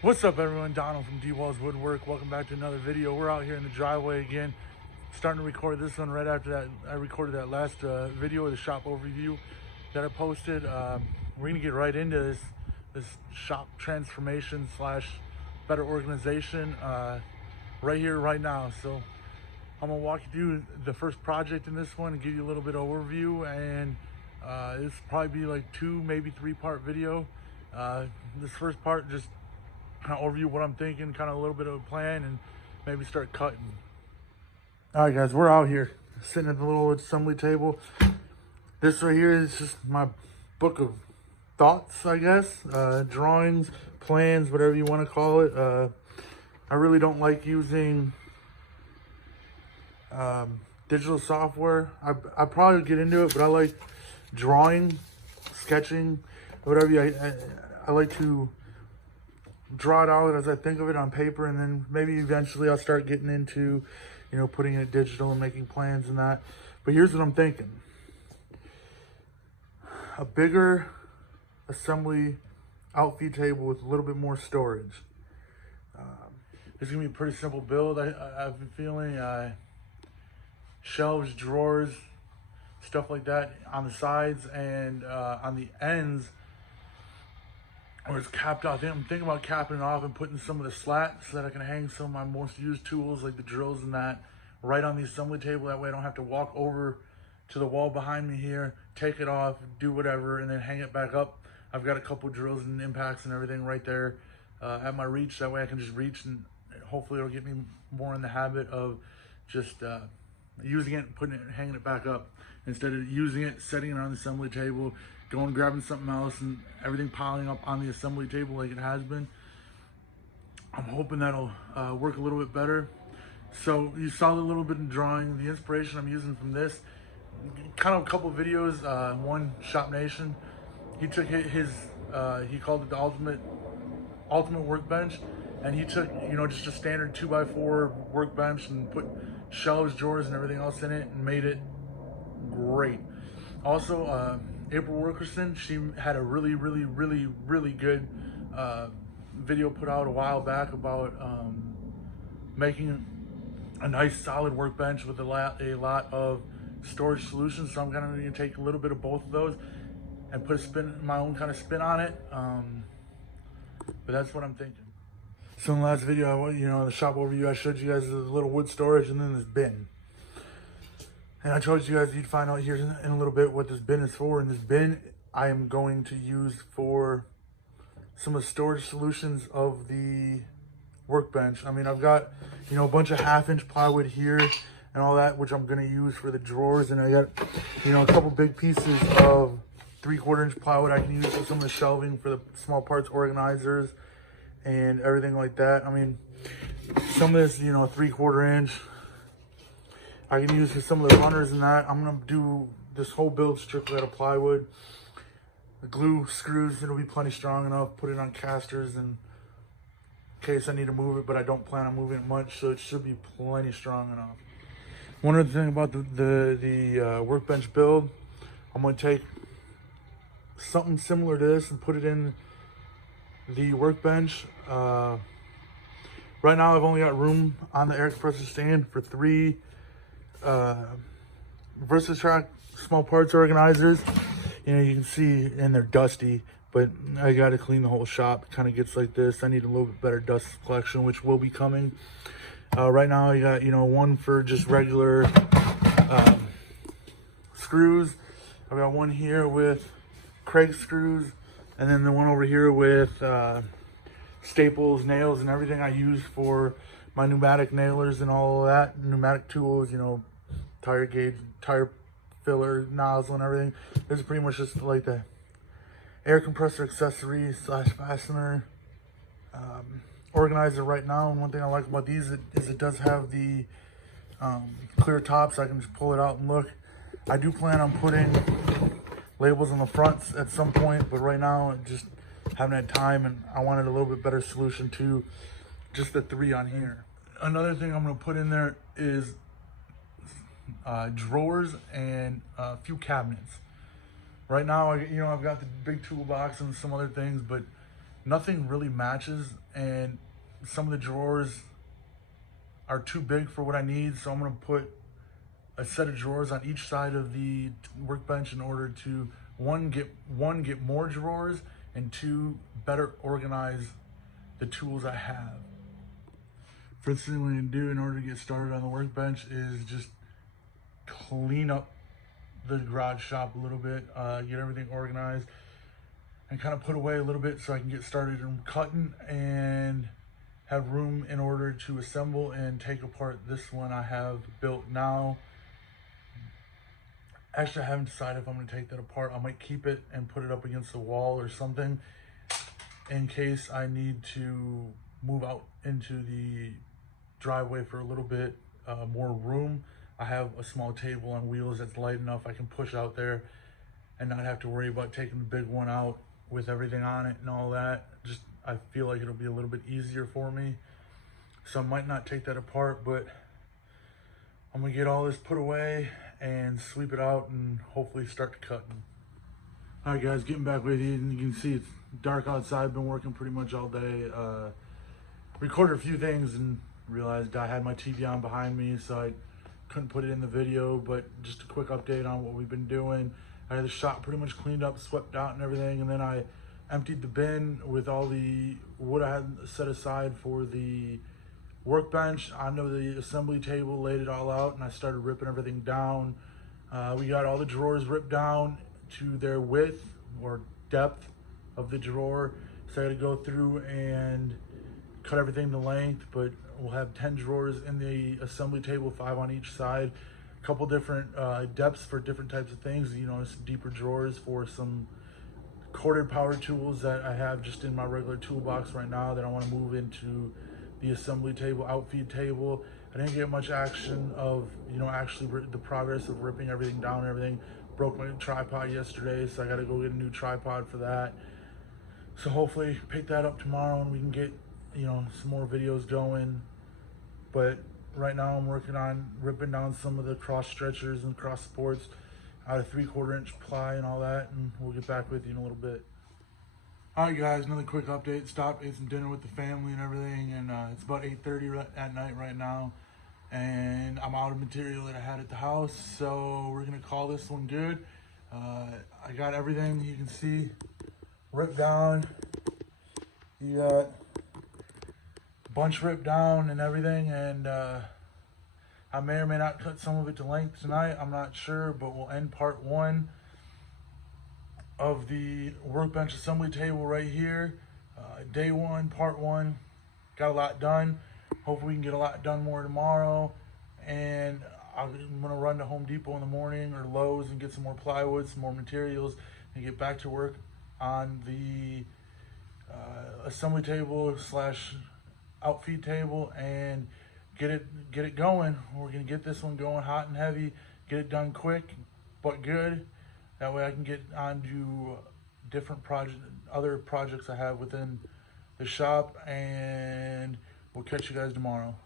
What's up, everyone? Donald from D-Walls Woodwork. Welcome back to another video. We're out here in the driveway again, starting to record this one right after that. I recorded that last video of the shop overview that I posted. We're gonna get right into this shop transformation slash better organization right here, right now. So I'm gonna walk you through the first project in this one and give you a little bit of overview, and this will probably be like 2, maybe 3-part video. This first part just kind of overview what I'm thinking, kind of a little bit of a plan, and maybe start cutting. All right, guys, we're out here sitting at the little assembly table. This right here is just my book of thoughts, I guess, drawings, plans, whatever you want to call it. I really don't like using digital software. I probably get into it, but I like drawing, sketching, whatever. I like to draw it out as I think of it on paper, and then maybe eventually I'll start getting into, putting it digital and making plans and that. But here's what I'm thinking. A bigger assembly outfeed table with a little bit more storage. It's gonna be a pretty simple build. I've been feeling shelves, drawers, stuff like that on the sides and on the ends, or it's capped off. I'm thinking about capping it off and putting some of the slats so that I can hang some of my most used tools like the drills and that right on the assembly table. That way I don't have to walk over to the wall behind me here, take it off, do whatever, and then hang it back up. I've got a couple drills and impacts and everything right there at my reach. That way I can just reach, and hopefully it'll get me more in the habit of just using it and putting it, hanging it back up, instead of using it, setting it on the assembly table, going grabbing something else, and everything piling up on the assembly table like it has been. I'm hoping that'll work a little bit better. So you saw a little bit of drawing. The inspiration I'm using from this, kind of a couple videos. One, Shop Nation, he took his he called it the ultimate workbench, and he took just a standard 2x4 workbench and put shelves, drawers, and everything else in it, and made it great. Also, April Wilkerson, she had a really good video put out a while back about making a nice solid workbench with a lot of storage solutions. So I'm kind of going to take a little bit of both of those and put a spin, my own kind of spin on it. But that's what I'm thinking. So in the last video, the shop overview, I showed you guys the little wood storage and then this bin. And I told you guys you'd find out here in a little bit what this bin is for. And this bin I am going to use for some of the storage solutions of the workbench. I mean, I've got, a bunch of 1/2-inch plywood here and all that, which I'm going to use for the drawers. And I got, a couple big pieces of 3/4-inch plywood I can use for some of the shelving for the small parts organizers and everything like that. I mean, some of this, 3/4-inch, I can use for some of the runners and that. I'm going to do this whole build strictly out of plywood. The glue screws, it'll be plenty strong enough. Put it on casters in case I need to move it, but I don't plan on moving it much, so it should be plenty strong enough. One other thing about the workbench build, I'm going to take something similar to this and put it in the workbench. Right now I've only got room on the air compressor stand for 3 VersaTrack small parts organizers. You can see, and they're dusty, but I got to clean the whole shop. It kind of gets like this. I need a little bit better dust collection, which will be coming. Right now I got, one for just regular screws. I've got one here with Craig screws, and then the one over here with staples, nails, and everything I use for my pneumatic nailers and all of that, pneumatic tools, tire gauge, tire filler, nozzle, and everything. This is pretty much just like the air compressor accessory slash fastener organizer right now. And one thing I like about these is it does have the clear top, so I can just pull it out and look. I do plan on putting labels on the fronts at some point, but right now I just haven't had time, and I wanted a little bit better solution to just the 3 on here. Another thing I'm going to put in there is drawers and a few cabinets. Right now, I've got the big toolbox and some other things, but nothing really matches, and some of the drawers are too big for what I need. So I'm gonna put a set of drawers on each side of the workbench in order to get more drawers, and two, better organize the tools I have. First thing we're gonna do in order to get started on the workbench is just clean up the garage shop a little bit, get everything organized, and kind of put away a little bit so I can get started in cutting and have room in order to assemble and take apart this one I have built now. Actually, I haven't decided if I'm gonna take that apart. I might keep it and put it up against the wall or something in case I need to move out into the driveway for a little bit more room. I have a small table on wheels that's light enough I can push out there and not have to worry about taking the big one out with everything on it and all that. Just, I feel like it'll be a little bit easier for me. So I might not take that apart, but I'm gonna get all this put away and sweep it out and hopefully start cutting. All right, guys, getting back with you, and you can see it's dark outside. Been working pretty much all day. Recorded a few things and realized I had my TV on behind me, so I couldn't put it in the video, but just a quick update on what we've been doing. I had the shop pretty much cleaned up, swept out and everything, and then I emptied the bin with all the wood I had set aside for the workbench onto the assembly table, laid it all out, and I started ripping everything down. We got all the drawers ripped down to their width or depth of the drawer, so I had to go through and cut everything to length, but we'll have 10 drawers in the assembly table, 5 on each side. A couple different depths for different types of things, you know, some deeper drawers for some corded power tools that I have just in my regular toolbox right now that I want to move into the assembly table, outfeed table. I didn't get much action of, you know, actually the progress of ripping everything down and everything. Broke my tripod yesterday, so I got to go get a new tripod for that. So hopefully pick that up tomorrow and we can get, you know, some more videos going. But right now I'm working on ripping down some of the cross stretchers and cross supports out of 3/4 inch ply and all that, and we'll get back with you in a little bit. All right, guys, another quick update. Stopped, ate some dinner with the family and everything, and it's about 8:30 at night right now, and I'm out of material that I had at the house, so we're gonna call this one good. I got everything you can see ripped down. You got a bunch ripped down and everything, and I may or may not cut some of it to length tonight. I'm not sure, but we'll end part 1 of the workbench assembly table right here. Day 1, part 1. Got a lot done. Hopefully we can get a lot done more tomorrow. And I'm gonna run to Home Depot in the morning or Lowe's and get some more plywood, some more materials, and get back to work on the assembly table slash outfeed table and get it going. We're gonna get this one going hot and heavy, get it done quick but good. That way I can get on to different other projects I have within the shop, and we'll catch you guys tomorrow.